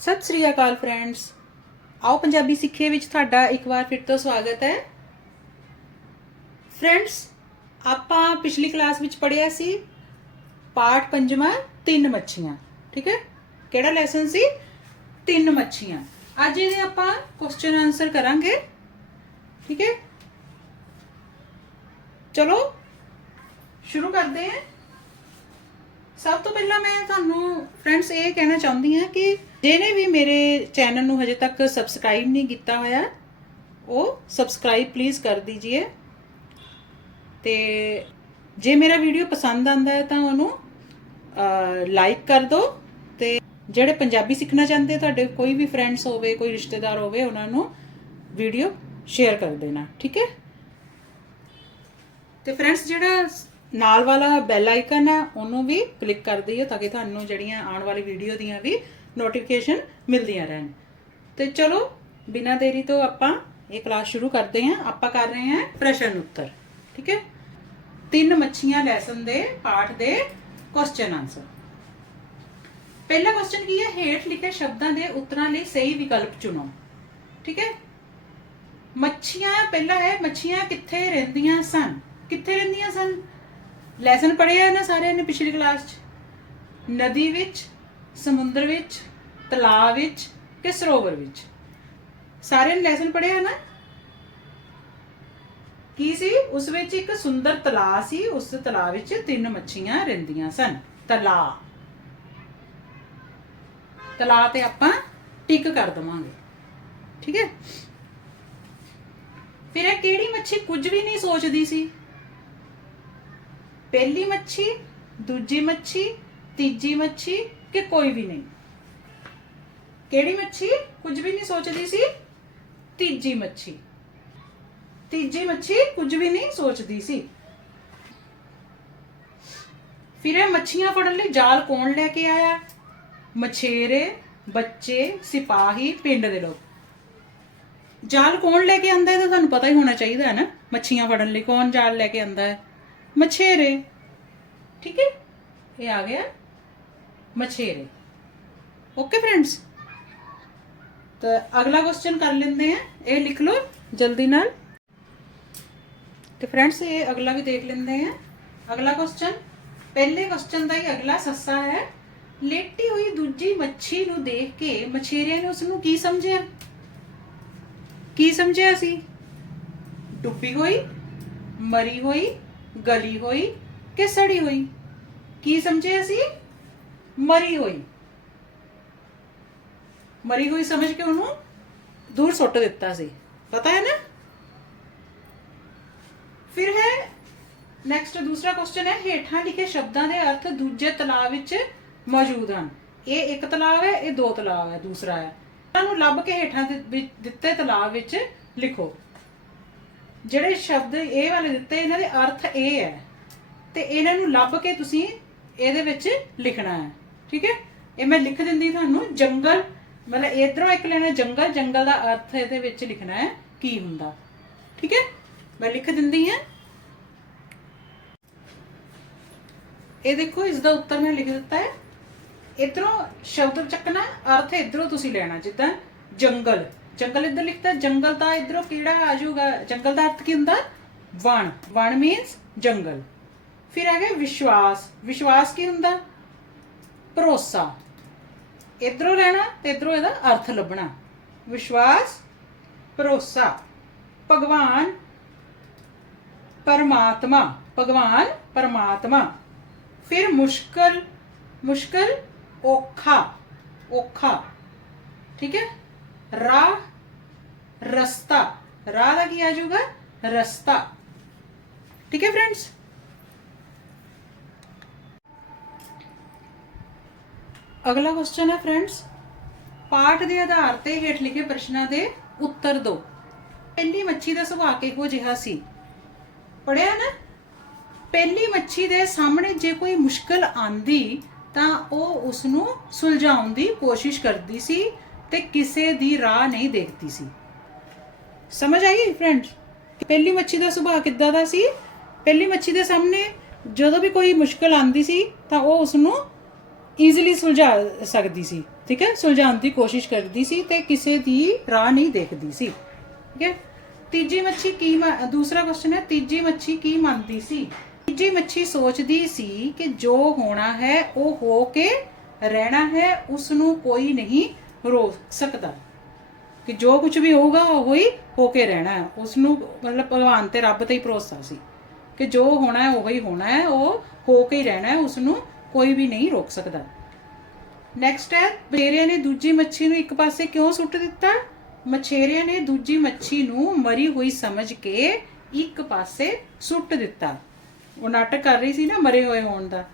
ਸਤਿ ਸ੍ਰੀ ਅਕਾਲ friends ਆਓ ਪੰਜਾਬੀ ਸਿੱਖੇ ਵਿੱਚ ਤੁਹਾਡਾ ਇੱਕ ਵਾਰ ਫਿਰ ਤੋਂ ਸਵਾਗਤ ਹੈ। ਫਰੈਂਡਸ ਆਪਾਂ ਪਿਛਲੀ ਕਲਾਸ ਵਿੱਚ ਪੜ੍ਹਿਆ ਸੀ ਪਾਠ ਪੰਜਵਾਂ, ਤਿੰਨ ਮੱਛੀਆਂ। ਠੀਕ ਹੈ? ਕਿਹੜਾ ਲੈਸਨ ਸੀ? ਤਿੰਨ ਮੱਛੀਆਂ। ਅੱਜ ਇਹਦੇ ਆਪਾਂ ਕੁਐਸਚਨ ਆਨਸਰ ਕਰਾਂਗੇ। ਠੀਕ ਹੈ? ਚਲੋ, ਸ਼ੁਰੂ ਕਰਦੇ ਹਾਂ। ਸਭ ਤੋਂ ਪਹਿਲਾਂ ਮੈਂ ਤੁਹਾਨੂੰ ਫਰੈਂਡਸ ਇਹ ਕਹਿਣਾ ਚਾਹੁੰਦੀ ਹਾਂ ਕਿ ਜਿਹਨੇ ਵੀ ਮੇਰੇ ਚੈਨਲ ਨੂੰ ਹਜੇ ਤੱਕ ਸਬਸਕ੍ਰਾਈਬ ਨਹੀਂ ਕੀਤਾ ਹੋਇਆ, ਉਹ ਸਬਸਕ੍ਰਾਈਬ ਪਲੀਜ਼ ਕਰ ਦीजिए ਤੇ ਜੇ ਮੇਰਾ ਵੀਡੀਓ ਪਸੰਦ ਆਂਦਾ ਹੈ ਤਾਂ ਉਹਨੂੰ ਲਾਈਕ ਕਰ ਦਿਓ ਤੇ ਜਿਹੜੇ ਪੰਜਾਬੀ ਸਿੱਖਣਾ ਚਾਹੁੰਦੇ ਤੁਹਾਡੇ ਕੋਈ ਵੀ ਫਰੈਂਡਸ ਹੋਵੇ, ਕੋਈ ਰਿਸ਼ਤੇਦਾਰ ਹੋਵੇ, ਉਹਨਾਂ ਨੂੰ ਵੀਡੀਓ ਸ਼ੇਅਰ ਕਰ ਦੇਣਾ, ਠੀਕ ਹੈ? ਤੇ ਫਰੈਂਡਸ ਜਿਹੜਾ ਨਾਲ ਵਾਲਾ ਬੈਲ ਆਈਕਨ ਹੈ ਉਹਨੂੰ ਵੀ ਕਲਿੱਕ ਕਰ ਦਈਓ ਤਾਂ ਕਿ ਤੁਹਾਨੂੰ ਜਿਹੜੀਆਂ ਆਉਣ ਵਾਲੀ ਵੀਡੀਓ ਦੀਆਂ ਵੀ ਨੋਟੀਫਿਕੇਸ਼ਨ ਮਿਲਦੀਆਂ ਰਹਿਣ। ਤੇ ਚਲੋ, ਬਿਨਾਂ ਦੇਰੀ ਤੋਂ ਆਪਾਂ ਇਹ ਕਲਾਸ ਸ਼ੁਰੂ ਕਰਦੇ ਹਾਂ। ਆਪਾਂ ਕਰ ਰਹੇ ਹਾਂ ਪ੍ਰਸ਼ਨ ਉੱਤਰ, ਠੀਕ ਹੈ? ਤਿੰਨ ਮੱਛੀਆਂ ਲੈਸਨ ਦੇ ਪਾਠ ਦੇ ਕੁਐਸਚਨ ਆਨਸਰ ਪਹਿਲਾ ਕੁਐਸਚਨ ਕੀ ਹੈ? ਹੇਠ ਲਿਖੇ ਸ਼ਬਦਾਂ ਦੇ ਉੱਤਰਾਂ ਲਈ ਸਹੀ ਵਿਕਲਪ ਚੁਣੋ, ਠੀਕ ਹੈ? ਮੱਛੀਆਂ ਪਹਿਲਾ ਹੈ, ਮੱਛੀਆਂ ਕਿੱਥੇ ਰਹਿੰਦੀਆਂ ਸਨ? ਕਿੱਥੇ ਰਹਿੰਦੀਆਂ ਸਨ? ਲੈਸਨ ਪੜ੍ਹਿਆ ਨਾ ਸਾਰਿਆਂ ਨੇ ਪਿਛਲੀ ਕਲਾਸ 'ਚ? ਨਦੀ ਵਿੱਚ ਸਮੁੰਦਰ ਵਿੱਚ ਤਲਾਬ ਵਿੱਚ ਕਿ ਸਰੋਵਰ ਵਿੱਚ? ਸਾਰਿਆਂ ਨੇ ਲੈਸਨ ਪੜਿਆ ਨਾ? ਕੀ ਸੀ? ਉਸ ਵਿੱਚ ਇੱਕ ਸੁੰਦਰ ਤਲਾਅ ਸੀ, ਉਸ ਤਲਾਅ ਵਿੱਚ ਤਿੰਨ ਮੱਛੀਆਂ ਰਹਿੰਦੀਆਂ ਸਨ। ਤਲਾਅ। ਤਲਾਅ ਤੇ ਆਪਾਂ ਟਿਕ ਕਰ ਦਵਾਂਗੇ। ਠੀਕ ਹੈ? ਫਿਰ ਇਹ ਕਿਹੜੀ ਮੱਛੀ ਕੁਝ ਵੀ ਨਹੀਂ ਸੋਚਦੀ ਸੀ? ਪਹਿਲੀ ਮੱਛੀ, ਦੂਜੀ ਮੱਛੀ, ਤੀਜੀ ਮੱਛੀ ਕਿ ਕੋਈ ਵੀ ਨਹੀਂ। ਕਿਹੜੀ ਮੱਛੀ? ਕੁਝ ਵੀ ਨਹੀਂ ਸੋਚਦੀ ਸੀ। ਤੀਜੀ ਮੱਛੀ। ਤੀਜੀ ਮੱਛੀ ਕੁਝ ਵੀ ਨਹੀਂ ਸੋਚਦੀ ਸੀ। ਫਿਰ ਇਹ ਮੱਛੀਆਂ ਫੜਨ ਲਈ ਜਾਲ ਕੌਣ ਲੈ ਕੇ ਆਇਆ? ਮਛੇਰੇ, ਬੱਚੇ, ਸਿਪਾਹੀ, ਪਿੰਡ ਦੇ ਲੋਕ। ਜਾਲ ਕੌਣ ਲੈ ਕੇ ਆਂਦਾ ਹੈ ਤਾਂ ਤੁਹਾਨੂੰ ਪਤਾ ਹੀ ਹੋਣਾ ਚਾਹੀਦਾ ਹੈ ਨਾ। ਮੱਛੀਆਂ ਫੜਨ ਲਈ ਕੌਣ ਜਾਲ ਲੈ ਕੇ ਆਂਦਾ ਹੈ? ਮਛੇਰੇ। ਠੀਕ ਹੈ? ਇਹ ਆ ਗਿਆ। ਮਛੇਰੇ। ਓਕੇ ਫਰੈਂਡਸ ਤਾਂ ਅਗਲਾ ਕੁਐਸਚਨ ਕਰ ਲੈਂਦੇ ਆ ਇਹ ਲਿਖ ਲਓ ਜਲਦੀ ਨਾਲ। ਤੇ ਫਰੈਂਡਸ ਇਹ ਅਗਲਾ ਵੀ ਦੇਖ ਲੈਂਦੇ ਆ ਅਗਲਾ ਕੁਐਸਚਨ ਪਹਿਲੇ ਕੁਐਸਚਨ ਦਾ ਹੀ ਅਗਲਾ ਸੱਸਾ ਹੈ। ਲੇਟੀ ਹੋਈ ਦੂਜੀ ਮੱਛੀ ਨੂੰ ਦੇਖ ਕੇ ਮਛੇਰਿਆਂ ਨੇ ਉਸ ਨੂੰ ਕੀ ਸਮਝਿਆ? ਕੀ ਸਮਝਿਆ ਸੀ? ਡੁੱਬੀ ਹੋਈ, ਮਰੀ ਹੋਈ, ਗਲੀ ਹੋਈ ਕਿ ਸੜੀ ਹੋਈ? ਕੀ ਸਮਝਿਆ ਸੀ? ਮਰੀ ਹੋਈ। ਮਰੀ ਹੋਈ ਸਮਝ ਕੇ ਉਹਨੂੰ ਦੂਰ ਸੁੱਟ ਦਿੱਤਾ ਸੀ। ਪਤਾ ਹੈ ਨਾ? ਫਿਰ ਹੈ ਨੈਕਸਟ ਦੂਸਰਾ ਕੁਐਸਚਨ ਹੈ, ਹੇਠਾਂ ਲਿਖੇ ਸ਼ਬਦਾਂ ਦੇ ਅਰਥ ਦੂਜੇ ਤਲਾਬ ਵਿੱਚ ਮੌਜੂਦ ਹਨ। ਇਹ ਇੱਕ ਤਲਾਬ ਹੈ, ਇਹ ਦੋ ਤਲਾਬ ਹੈ, ਦੂਸਰਾ ਹੈ। ਇਹਨਾਂ ਨੂੰ ਲੱਭ ਕੇ ਹੇਠਾਂ ਦਿੱਤੇ ਤਲਾਬ ਵਿੱਚ ਲਿਖੋ। ਜਿਹੜੇ ਸ਼ਬਦ ਇਹ ਵਾਲੇ ਦਿੱਤੇ, ਇਹਨਾਂ ਦੇ ਅਰਥ ਇਹ ਹੈ। ਤੇ ਇਹਨਾਂ ਨੂੰ ਲੱਭ ਕੇ ਤੁਸੀਂ ਇਹਦੇ ਵਿੱਚ ਲਿਖਣਾ ਹੈ। ਠੀਕ ਹੈ? ਇਹ ਮੈਂ ਲਿਖ ਦਿੰਦੀ ਤੁਹਾਨੂੰ, ਜੰਗਲ, ਮਤਲਬ ਇਧਰੋਂ ਇੱਕ ਲੈਣਾ ਜੰਗਲ ਜੰਗਲ ਦਾ ਅਰਥ ਇਹਦੇ ਵਿੱਚ ਲਿਖਣਾ ਹੈ ਕੀ ਹੁੰਦਾ। ਠੀਕ ਹੈ? ਮੈਂ ਲਿਖ ਦਿੰਦੀ ਹਾਂ। ਇਹ ਦੇਖੋ, ਇਸ ਦਾ ਉੱਤਰ ਮੈਂ ਲਿਖ ਦਿੱਤਾ ਹੈ। ਇਧਰੋਂ ਸ਼ਬਦ ਚੱਕਣਾ, ਅਰਥ ਇਧਰੋਂ ਤੁਸੀਂ ਲੈਣਾ, ਜਿੱਦਾਂ ਜੰਗਲ। ਜੰਗਲ ਇੱਧਰ ਲਿਖਤਾ, ਜੰਗਲ ਦਾ ਇਧਰੋਂ ਕਿਹੜਾ ਆ ਜਾਊਗਾ? ਜੰਗਲ ਦਾ ਅਰਥ ਕੀ ਹੁੰਦਾ? ਵਣ। ਵਣ ਮੀਨਸ ਜੰਗਲ। ਫਿਰ ਆ ਗਿਆ ਵਿਸ਼ਵਾਸ ਵਿਸ਼ਵਾਸ ਕੀ ਹੁੰਦਾ ਭਰੋਸਾ ਇਧਰੋਂ ਲੈਣਾ ਤੇ ਇਧਰੋਂ ਇਹਦਾ ਅਰਥ ਲੱਭਣਾ ਵਿਸ਼ਵਾਸ ਭਰੋਸਾ ਭਗਵਾਨ ਪਰਮਾਤਮਾ ਭਗਵਾਨ ਪਰਮਾਤਮਾ ਫਿਰ ਮੁਸ਼ਕਲ ਮੁਸ਼ਕਲ ਔਖਾ ਔਖਾ ਠੀਕ ਹੈ ਰਾਹ ਰਸਤਾ ਰਾਹ ਦਾ ਕੀ ਆ ਜਾਊਗਾ ਰਸਤਾ ਠੀਕ ਹੈ ਅਗਲਾ ਕੁਐਸਚਨ ਹੈ ਫਰੈਂਡਸ ਪਾਠ ਦੇ ਆਧਾਰ ਤੇ ਹੇਠ ਲਿਖੇ ਪ੍ਰਸ਼ਨਾਂ ਦੇ ਉੱਤਰ ਦਿਓ ਪਹਿਲੀ ਮੱਛੀ ਦਾ ਸੁਭਾਅ ਕਿਹੋ ਜਿਹਾ ਸੀ? ਪੜਿਆ ਨਾ? ਪਹਿਲੀ ਮੱਛੀ ਦੇ ਸਾਹਮਣੇ ਜੇ ਕੋਈ ਮੁਸ਼ਕਲ ਆਂਦੀ, ਤਾਂ ਉਹ ਉਸ ਨੂੰ ਸੁਲਝਾਉਣ ਦੀ ਕੋਸ਼ਿਸ਼ ਕਰਦੀ ਸੀ ਤੇ ਕਿਸੇ ਦੀ ਰਾਹ ਨਹੀਂ ਦੇਖਦੀ ਸੀ। ਸਮਝ ਆਈ ਫਰੈਂਡਸ ਪਹਿਲੀ ਮੱਛੀ ਦਾ ਸੁਭਾਅ ਕਿੱਦਾਂ ਦਾ ਸੀ? ਪਹਿਲੀ ਮੱਛੀ ਦੇ ਸਾਹਮਣੇ ਜਦੋਂ ਵੀ ਕੋਈ ਮੁਸ਼ਕਲ ਆਂਦੀ ਸੀ, ਤਾਂ ਉਹ ਉਸ ਨੂੰ ਈਜ਼ੀਲੀ ਸੁਲਝਾ ਸਕਦੀ ਸੀ, ਠੀਕ ਹੈ? ਸੁਲਝਾਉਣ ਦੀ ਕੋਸ਼ਿਸ਼ ਕਰਦੀ ਸੀ ਤੇ ਕਿਸੇ ਦੀ ਰਾਹ ਨਹੀਂ ਦੇਖਦੀ ਸੀ, ਠੀਕ ਹੈ? ਤੀਜੀ ਮੱਛੀ ਕੀ ਦੂਸਰਾ ਕੁਐਸਚਨ ਹੈ, ਤੀਜੀ ਮੱਛੀ ਕੀ ਮੰਨਦੀ ਸੀ? ਤੀਜੀ ਮੱਛੀ ਸੋਚਦੀ ਸੀ ਕਿ ਜੋ ਹੋਣਾ ਹੈ, ਉਹ ਹੋ ਕੇ ਰਹਿਣਾ ਹੈ ਉਸ ਨੂੰ ਕੋਈ ਨਹੀਂ ਰੋਕ ਸਕਦਾ। ਕਿ ਜੋ ਕੁਝ ਵੀ ਹੋਊਗਾ, ਉਹ ਹੀ ਹੋ ਕੇ ਰਹਿਣਾ ਹੈ। ਉਸ ਨੂੰ ਮਤਲਬ ਭਗਵਾਨ ਤੇ ਰੱਬ ਤੇ ਹੀ ਭਰੋਸਾ ਸੀ ਕਿ ਜੋ ਹੋਣਾ ਹੈ, ਉਹ ਹੀ ਹੋਣਾ ਹੈ, ਉਹ ਹੋ ਕੇ ਹੀ ਰਹਿਣਾ ਹੈ ਉਸ ਨੂੰ ਕੋਈ ਵੀ ਨਹੀਂ ਰੋਕ ਸਕਦਾ। ਨੈਕਸਟ ਹੈ ਮਛੇਰਿਆਂ ਨੇ ਦੂਜੀ ਮੱਛੀ ਨੂੰ ਇੱਕ ਪਾਸੇ ਕਿਉਂ ਸੁੱਟ ਦਿੱਤਾ? ਮਛੇਰਿਆਂ ਨੇ ਦੂਜੀ ਮੱਛੀ ਨੂੰ ਮਰੀ ਹੋਈ ਸਮਝ ਕੇ ਇੱਕ ਪਾਸੇ ਸੁੱਟ ਦਿੱਤਾ। ਉਹ ਨਾਟਕ ਕਰ ਰਹੀ ਸੀ ਨਾ ਮਰੇ ਹੋਏ ਹੋਣ ਦਾ।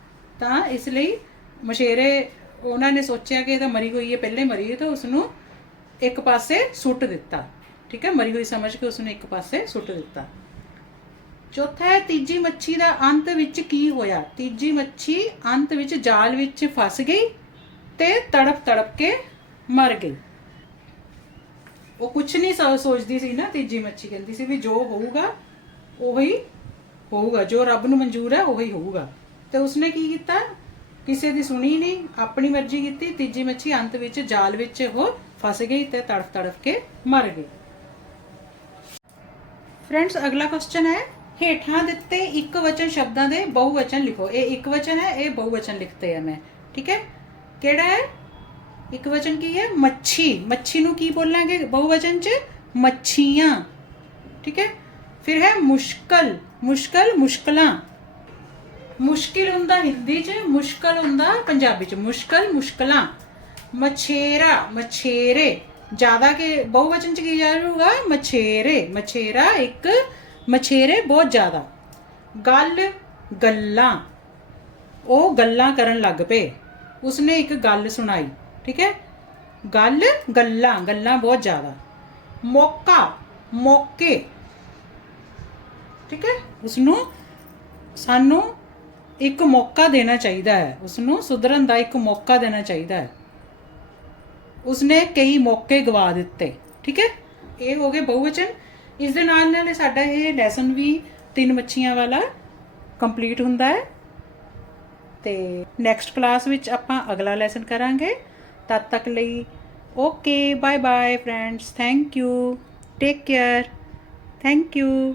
ਤਾਂ ਇਸ ਲਈ ਮਛੇਰੇ, ਉਹਨਾਂ ਨੇ ਸੋਚਿਆ ਕਿ ਇਹ ਤਾਂ ਮਰੀ ਹੋਈ ਹੈ, ਪਹਿਲੇ ਮਰੀ ਹੈ ਤਾਂ ਉਸ ਨੂੰ ਇੱਕ ਪਾਸੇ ਸੁੱਟ ਦਿੱਤਾ। ਠੀਕ ਹੈ, ਮਰੀ ਹੋਈ ਸਮਝ ਕੇ ਉਸ ਨੂੰ ਇੱਕ ਪਾਸੇ ਸੁੱਟ ਦਿੱਤਾ। ਚੌਥਾ ਹੈ, ਤੀਜੀ ਮੱਛੀ ਦਾ ਅੰਤ ਵਿੱਚ ਕੀ ਹੋਇਆ? ਤੀਜੀ ਮੱਛੀ ਅੰਤ ਵਿੱਚ ਜਾਲ ਵਿੱਚ ਫਸ ਗਈ ਤੇ ਤੜਪ ਤੜਪ ਕੇ ਮਰ ਗਈ। ਉਹ ਕੁਝ ਨਹੀਂ ਸੋਚਦੀ ਸੀ ਨਾ, ਤੀਜੀ ਮੱਛੀ ਕਹਿੰਦੀ ਸੀ ਵੀ ਜੋ ਹੋਊਗਾ, ਉਹੀ ਹੋਊਗਾ, ਜੋ ਰੱਬ ਨੂੰ ਮਨਜ਼ੂਰ ਹੈ, ਉਹੀ ਹੋਊਗਾ। ਤੇ ਉਸਨੇ ਕੀ ਕੀਤਾ? ਕਿਸੇ ਦੀ ਸੁਣੀ ਨਹੀਂ, ਆਪਣੀ ਮਰਜ਼ੀ ਕੀਤੀ, ਤੀਜੀ ਮੱਛੀ ਅੰਤ ਵਿੱਚ ਜਾਲ ਵਿੱਚ ਉਹ ਫਸ ਗਈ ਤੇ ਤੜਫ ਤੜਫ ਕੇ ਮਰ ਗਈ। ਫਰੈਂਡਸ ਅਗਲਾ ਕੁਐਸਚਨ ਹੈ ਹੇਠਾਂ ਦਿੱਤੇ ਇੱਕ ਵਚਨ ਸ਼ਬਦਾਂ ਦੇ ਬਹੁਵਚਨ ਲਿਖੋ। ਇਹ ਇੱਕ ਵਚਨ ਹੈ, ਇਹ ਬਹੁਵਚਨ ਲਿਖਤੇ ਆ ਮੈਂ। ਠੀਕ ਹੈ? ਕਿਹੜਾ ਹੈ? ਇੱਕ ਵਚਨ ਕੀ ਹੈ? ਮੱਛੀ। ਮੱਛੀ ਨੂੰ ਕੀ ਬੋਲਾਂਗੇ ਬਹੁਵਚਨ ਚ? ਮੱਛੀਆਂ। ਠੀਕ ਹੈ? ਫਿਰ ਹੈ ਮੁਸ਼ਕਲ। ਮੁਸ਼ਕਲ, ਮੁਸ਼ਕਲਾਂ। ਮੁਸ਼ਕਿਲ ਹੁੰਦਾ ਹਿੰਦੀ ਚ, ਮੁਸ਼ਕਲ ਹੁੰਦਾ ਪੰਜਾਬੀ ਚ। ਮੁਸ਼ਕਲ, ਮੁਸ਼ਕਲਾਂ। ਮਛੇਰਾ, ਮਛੇਰੇ। ਜ਼ਿਆਦਾ ਕੇ ਬਹੁਵਚਨ ਚ ਕੀ ਜਾਊਗਾ ਮਛੇਰੇ। ਮਛੇਰਾ ਇੱਕ ਮਛੇਰੇ ਬਹੁਤ ਜ਼ਿਆਦਾ। ਗੱਲ ਗੱਲਾਂ। ਉਹ ਗੱਲਾਂ ਕਰਨ ਲੱਗ ਪਏ। ਉਸਨੇ ਇੱਕ ਗੱਲ ਸੁਣਾਈ, ਠੀਕ ਹੈ? ਗੱਲ ਗੱਲਾਂ ਗੱਲਾਂ ਬਹੁਤ ਜ਼ਿਆਦਾ। ਮੌਕਾ, ਮੌਕੇ। ਠੀਕ ਹੈ? ਉਸ ਨੂੰ ਸਾਨੂੰ ਇੱਕ ਮੌਕਾ ਦੇਣਾ ਚਾਹੀਦਾ ਹੈ। ਉਸ ਨੂੰ ਸੁਧਰਨ ਦਾ ਇੱਕ ਮੌਕਾ ਦੇਣਾ ਚਾਹੀਦਾ ਹੈ। ਉਸਨੇ ਕਈ ਮੌਕੇ ਗਵਾ ਦਿੱਤੇ, ਠੀਕ ਹੈ? ਇਹ ਹੋ ਗਏ ਬਹੁਵਚਨ। ਇਸ ਦੇ ਨਾਲ ਨਾਲ ਸਾਡਾ ਇਹ ਲੈਸਨ ਵੀ ਤਿੰਨ ਮੱਛੀਆਂ ਵਾਲਾ ਕੰਪਲੀਟ ਹੁੰਦਾ ਹੈ। ਤੇ ਨੈਕਸਟ ਕਲਾਸ ਵਿੱਚ ਆਪਾਂ ਅਗਲਾ ਲੈਸਨ ਕਰਾਂਗੇ। ਤਦ ਤੱਕ ਲਈ okay bye bye friends thank you take care thank you